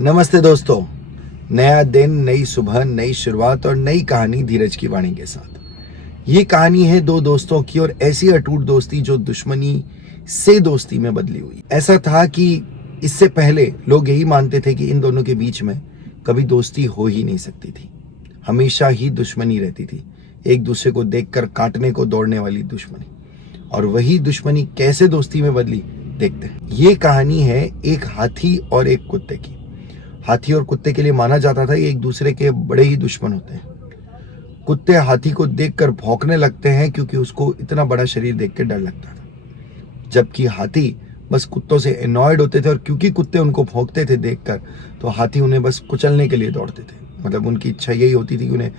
नमस्ते दोस्तों, नया दिन, नई सुबह, नई शुरुआत और नई कहानी धीरज की वाणी के साथ। ये कहानी है दो दोस्तों की और ऐसी अटूट दोस्ती जो दुश्मनी से दोस्ती में बदली हुई। ऐसा था कि इससे पहले लोग यही मानते थे कि इन दोनों के बीच में कभी दोस्ती हो ही नहीं सकती थी, हमेशा ही दुश्मनी रहती थी, एक दूसरे को देखकर काटने को दौड़ने वाली दुश्मनी। और वही दुश्मनी कैसे दोस्ती में बदली, देखते हैं। ये कहानी है एक हाथी और एक कुत्ते की। हाथी और कुत्ते के लिए माना जाता था ये एक दूसरे के बड़े ही दुश्मन होते हैं। कुत्ते हाथी को देखकर भौंकने लगते हैं क्योंकि उसको इतना बड़ा शरीर देख के डर लगता था, जबकि हाथी बस कुत्तों से एनॉयड होते थे। और क्योंकि कुत्ते उनको भौंकते थे देखकर, तो हाथी उन्हें बस कुचलने के लिए दौड़ते थे। मतलब उनकी इच्छा यही होती थी कि उन्हें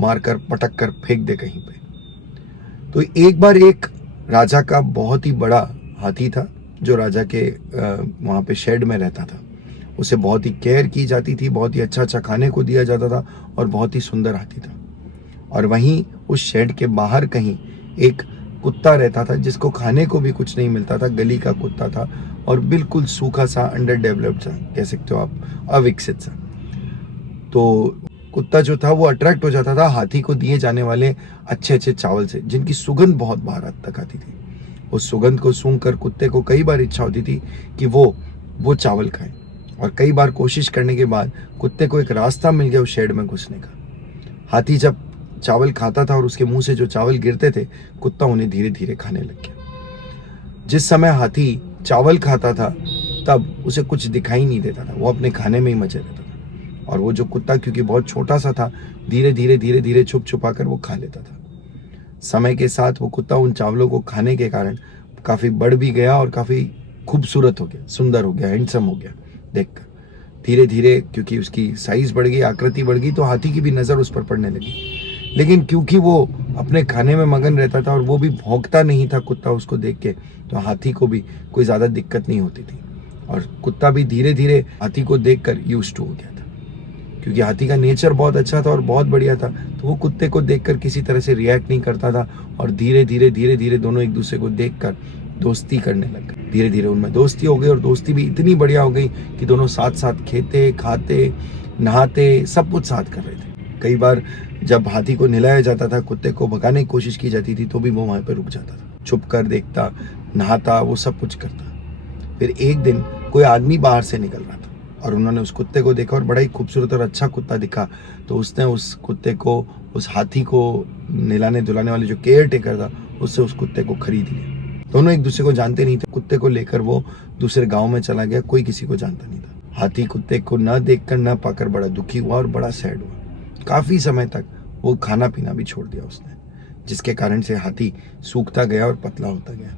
मारकर पटक कर फेंक दे कहीं पे। तो एक बार एक राजा का बहुत ही बड़ा हाथी था जो राजा के वहाँ पे शेड में रहता था। उसे बहुत ही केयर की जाती थी, बहुत ही अच्छा अच्छा खाने को दिया जाता था और बहुत ही सुंदर हाथी था। और वहीं उस शेड के बाहर कहीं एक कुत्ता रहता था जिसको खाने को भी कुछ नहीं मिलता था, गली का कुत्ता था और बिल्कुल सूखा सा, अंडर डेवलप्ड सा, कह सकते हो आप, अविकसित सा। तो कुत्ता जो था वो अट्रैक्ट हो जाता था हाथी को दिए जाने वाले अच्छे अच्छे चावल से, जिनकी सुगंध बहुत बाहर तक आती थी। उस सुगंध को सूंघकर कुत्ते को कई बार इच्छा होती थी कि वो चावल खाए। और कई बार कोशिश करने के बाद कुत्ते को एक रास्ता मिल गया उस शेड में घुसने का। हाथी जब चावल खाता था और उसके मुंह से जो चावल गिरते थे, कुत्ता उन्हें धीरे धीरे खाने लग गया। जिस समय हाथी चावल खाता था तब उसे कुछ दिखाई नहीं देता था, वो अपने खाने में ही मजे रहता था। और वो जो कुत्ता, क्योंकि बहुत छोटा सा था, धीरे धीरे छुप छुपा कर वो खा लेता था। समय के साथ वो कुत्ता उन चावलों को खाने के कारण काफी बढ़ भी गया और काफी खूबसूरत हो गया, सुंदर हो गया, हैंडसम हो गया देखकर। धीरे धीरे क्योंकि उसकी साइज बढ़ गई, आकृति बढ़ गई, तो हाथी की भी नजर उस पर पड़ने लगी। लेकिन क्योंकि वो अपने खाने में मगन रहता था और वो भी भौंकता नहीं था कुत्ता उसको देख के, तो हाथी को भी कोई ज्यादा दिक्कत नहीं होती थी। और कुत्ता भी धीरे धीरे हाथी को देखकर यूज्ड टू हो गया था, क्योंकि हाथी का नेचर बहुत अच्छा था और बहुत बढ़िया था। तो वो कुत्ते को देखकर किसी तरह से रिएक्ट नहीं करता था और धीरे धीरे दोनों एक दूसरे को देखकर दोस्ती करने लग गए। धीरे धीरे उनमें दोस्ती हो गई और दोस्ती भी इतनी बढ़िया हो गई कि दोनों साथ साथ खेते, खाते, नहाते, सब कुछ साथ कर रहे थे। कई बार जब हाथी को नहलाया जाता था, कुत्ते को भगाने की कोशिश की जाती थी, तो भी वो वहां पर रुक जाता था, छुप कर देखता, नहाता, वो सब कुछ करता। फिर एक दिन कोई आदमी बाहर से निकल रहा था और उन्होंने उस कुत्ते को देखा और बड़ा ही खूबसूरत और अच्छा कुत्ता दिखा। तो उसने उस कुत्ते को, उस हाथी को नहलाने धुलाने वाले जो केयर टेकर था, उससे उस कुत्ते को खरीद लिया। दोनों एक दूसरे को जानते नहीं थे। कुत्ते को लेकर वो दूसरे गांव में चला गया, कोई किसी को जानता नहीं था। हाथी कुत्ते को न देखकर, न पाकर बड़ा दुखी हुआ और बड़ा सैड हुआ। काफी समय तक वो खाना पीना भी छोड़ दिया उसने, जिसके कारण से हाथी सूखता गया और पतला होता गया।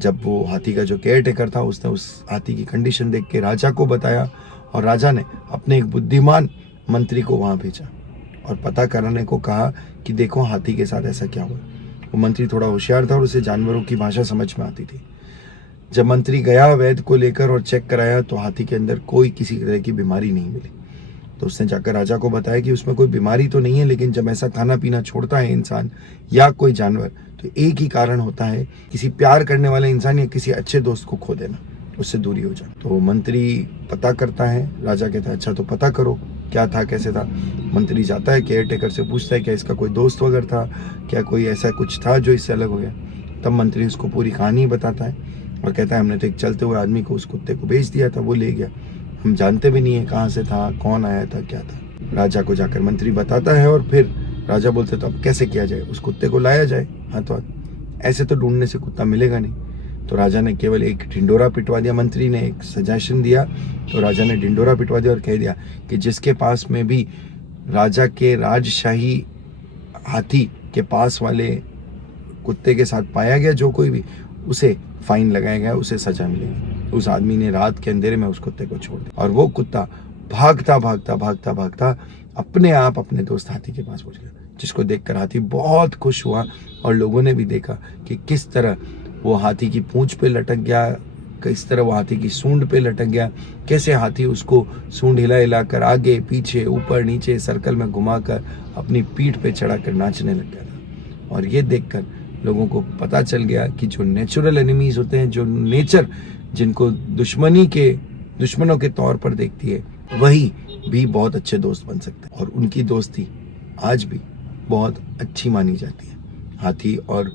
जब वो हाथी का जो केयर टेकर था, उसने उस हाथी की कंडीशन देख के राजा को बताया और राजा ने अपने एक बुद्धिमान मंत्री को वहां भेजा और पता कराने को कहा कि देखो हाथी के साथ ऐसा क्या हुआ। वो मंत्री थोड़ा होशियार था और उसे जानवरों की भाषा समझ में आती थी। जब मंत्री गया वैद्य को लेकर और चेक कराया, तो हाथी के अंदर कोई किसी तरह की बीमारी नहीं मिली। तो उसने जाकर राजा को बताया कि उसमें कोई बीमारी तो नहीं है, लेकिन जब ऐसा खाना पीना छोड़ता है इंसान या कोई जानवर, तो एक ही कारण होता है, किसी प्यार करने वाले इंसान या किसी अच्छे दोस्त को खो देना, उससे दूरी हो जाए। तो मंत्री पता करता है, राजा कहता है अच्छा तो पता करो क्या था, कैसे था। मंत्री जाता है, केयर टेकर से पूछता है क्या इसका कोई दोस्त वगैरह था, क्या कोई ऐसा कुछ था जो इससे अलग हो गया। तब मंत्री उसको पूरी कहानी बताता है और कहता है हमने तो एक चलते हुए आदमी को उस कुत्ते को बेच दिया था, वो ले गया, हम जानते भी नहीं है कहाँ से था, कौन आया था, क्या था। राजा को जाकर मंत्री बताता है और फिर राजा बोलते तो अब कैसे किया जाए, उस कुत्ते को लाया जाए हाथों हाथ, ऐसे तो ढूंढने से कुत्ता मिलेगा नहीं। तो राजा ने केवल एक ढिंडोरा पिटवा दिया। मंत्री ने एक सजेशन दिया, तो राजा ने ढिंडोरा पिटवा दिया और कह दिया कि जिसके पास में भी राजा के राजशाही हाथी के पास वाले कुत्ते के साथ पाया गया, जो कोई भी, उसे फाइन लगाया गया, उसे सजा मिलेगी। उस आदमी ने रात के अंधेरे में उस कुत्ते को छोड़ दिया और वो कुत्ता भागता अपने आप अपने दोस्त हाथी के पास पहुंच गया, जिसको देखकर हाथी बहुत खुश हुआ। और लोगों ने भी देखा कि किस तरह वो हाथी की पूंछ पे लटक गया, किस तरह वो हाथी की सूंड पे लटक गया, कैसे हाथी उसको सूंड हिला कर आगे पीछे ऊपर नीचे सर्कल में घुमाकर अपनी पीठ पे चढ़ाकर नाचने लग गया था। और ये देखकर लोगों को पता चल गया कि जो नेचुरल एनिमीज होते हैं, जो नेचर जिनको दुश्मनों के तौर पर देखती है, वही भी बहुत अच्छे दोस्त बन सकते हैं और उनकी दोस्ती आज भी बहुत अच्छी मानी जाती है। हाथी और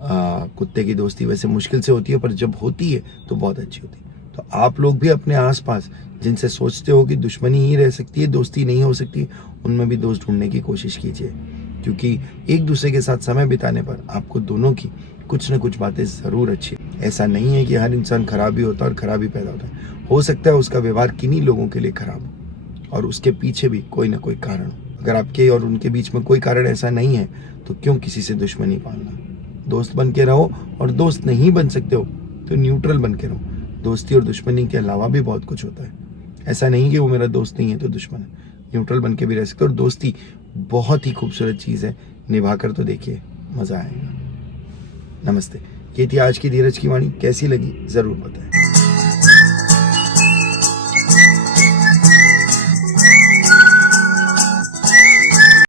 कुत्ते की दोस्ती वैसे मुश्किल से होती है, पर जब होती है तो बहुत अच्छी होती है। तो आप लोग भी अपने आसपास जिनसे सोचते हो कि दुश्मनी ही रह सकती है, दोस्ती नहीं हो सकती, उनमें भी दोस्त ढूंढने की कोशिश कीजिए, क्योंकि एक दूसरे के साथ समय बिताने पर आपको दोनों की कुछ न कुछ बातें ज़रूर अच्छी। ऐसा नहीं है कि हर इंसान खराब ही होता है और खराब ही पैदा होता है। हो सकता है उसका व्यवहार किन्हीं लोगों के लिए खराब हो और उसके पीछे भी कोई ना कोई कारण हो। अगर आपके और उनके बीच में कोई कारण ऐसा नहीं है तो क्यों किसी से दुश्मनी पालना। दोस्त बन के रहो, और दोस्त नहीं बन सकते हो तो न्यूट्रल बन के रहो। दोस्ती और दुश्मनी के अलावा भी बहुत कुछ होता है। ऐसा नहीं कि वो मेरा दोस्त नहीं है तो दुश्मन है। न्यूट्रल बन के भी रह सकते हो। और दोस्ती बहुत ही खूबसूरत चीज़ है, निभा कर तो देखिए, मज़ा आएगा। नमस्ते। ये थी आज की धीरज की वाणी। कैसी लगी ज़रूर बताएं।